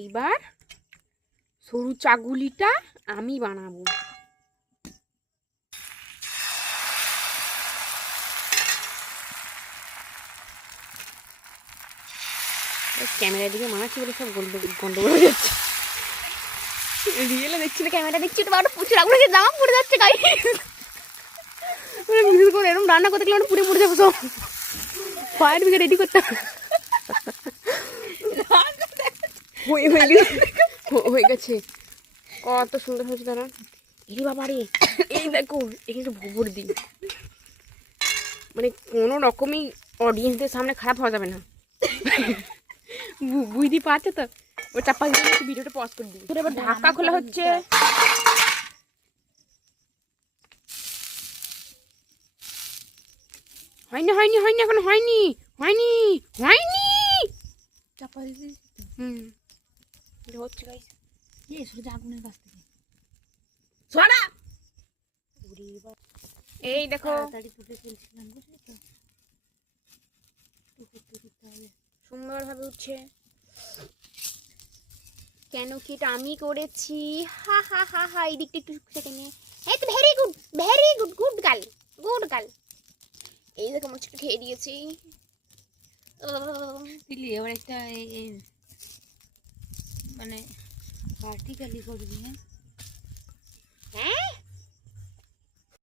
এইবার সরু চাগুলিটা আমি বানাবো। ক্যামেরার দিকে মানাচ্ছি বলে সব গন্ডগোল হয়ে যাচ্ছে। রিয়েলে দেখছি না, ক্যামেরা দেখছি তো বারো প্রচুর আগুন হয়ে জামা পড়ে যাচ্ছে গায়ে। মিছিল করে এরকম রান্না করতে গেলে পুড়ে পড়ে যাবো সব। ফায়ার ব্রিগেড রেডি করতে হয়ে গেছে। কত সুন্দর হয়েছে দাঁড়া। এই বাবা রে, এই দেখো এখানে ভোবর দিই, মানে কোনো রকমই অডিয়েন্সদের সামনে খারাপ হওয়া যাবে না। বুঝতে পারছে তো? ও চাপা দিয়ে ভিডিওটা পজ করে দিই। তোর এবার ঢাকা খোলা হচ্ছে। হয়নি হয়নি হয়নি এখন হয়নি হয়নি হয়নি চাপা দিতে। হচ্ছে গাইস। এই সোজা আগুনের কাছ থেকে সরা। এই দেখো তাড়াতাড়ি তুলে ফেলছিলাম, বুঝলি তো? সুন্দরভাবে উঠছে। কেন কি এটা আমি করেছি? হা হা হা হা। এই দিকটা একটু কেটে নে। এই তো very good good girl good girl. এই দেখো মুচকে খেয়ে দিয়েছি। দিলি এবার একটা মানে ভার্টিক্যালি করবি। হ্যাঁ